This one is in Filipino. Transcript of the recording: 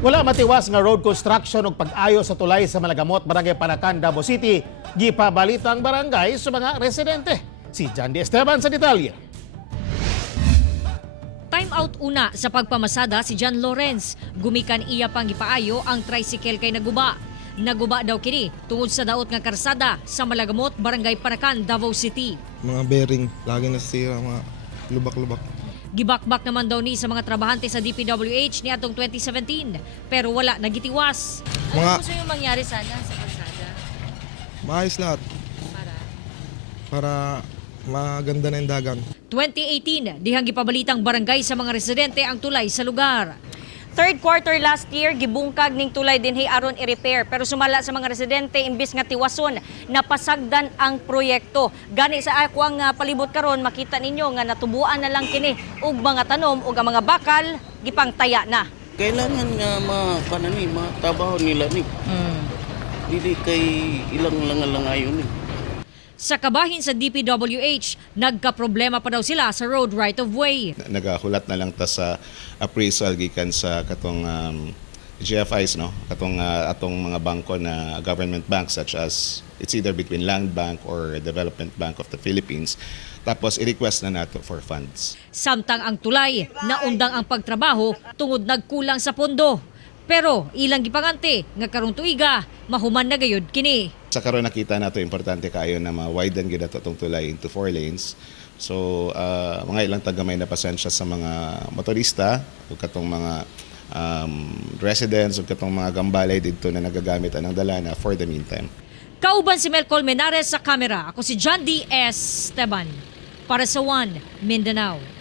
Wala matiwas nga road construction ug pag-ayo sa tulay sa Malagamot, Barangay Panacan, Davao City. Gipabalita ang barangay sa mga residente. Si John D. Esteban sa detalye. Time out una sa pagpamasada si John Lawrence. Gumikan iya pang gipaayo ang tricycle kay naguba. Naguba daw kini tungod sa daot nga karsada sa Malagamot, Barangay Panacan, Davao City. Mga bearing, lagi nasira, mga lubak-lubak. Gibakbak naman daw ni sa mga trabahante sa DPWH ni atong 2017 pero wala nagitiwas. Mga Gusto yung mangyari sana sa kalsada maayos lahat para para maganda na yung dagan. 2018, dihang gipabalitang barangay sa mga residente ang tulay sa lugar. third quarter last year gibungkag ning tulay dinhi aron i-repair pero sumala sa mga residente imbis nga tiwason napasagdan ang proyekto. Gani sa ako ang palibot karon makita ninyo nga natubuan na lang kini ug mga tanom ug ang mga bakal gipangtaya na. Kailangan nga matabaho nila ni. Dili kay ilang langalangayon ni. Sa kabahin sa DPWH, nagkaproblema pa daw sila sa road right-of-way. Nagahulat na lang ta sa appraisal gikan sa katong GFIs, no, katong atong mga bangko na government banks such as it's either between Land Bank or Development Bank of the Philippines. Tapos i-request na nato for funds. Samtang ang tulay, naundang ang pagtrabaho tungod nagkulang sa pondo. Pero ilang gipangante nga karong tuiga mahuman na gayud kini. Sa karon nakita nato importante kaayo na ma-widen gid atong tulay into 4 lanes. So mga ilang tagamay na pasensya sa mga motorista ug katong mga residents ug katong mga gambalay didto na nagagamit anang dalana for the meantime. Kauban si Mel Colmenares sa kamera. Ako si John D. Esteban para sa One Mindanao.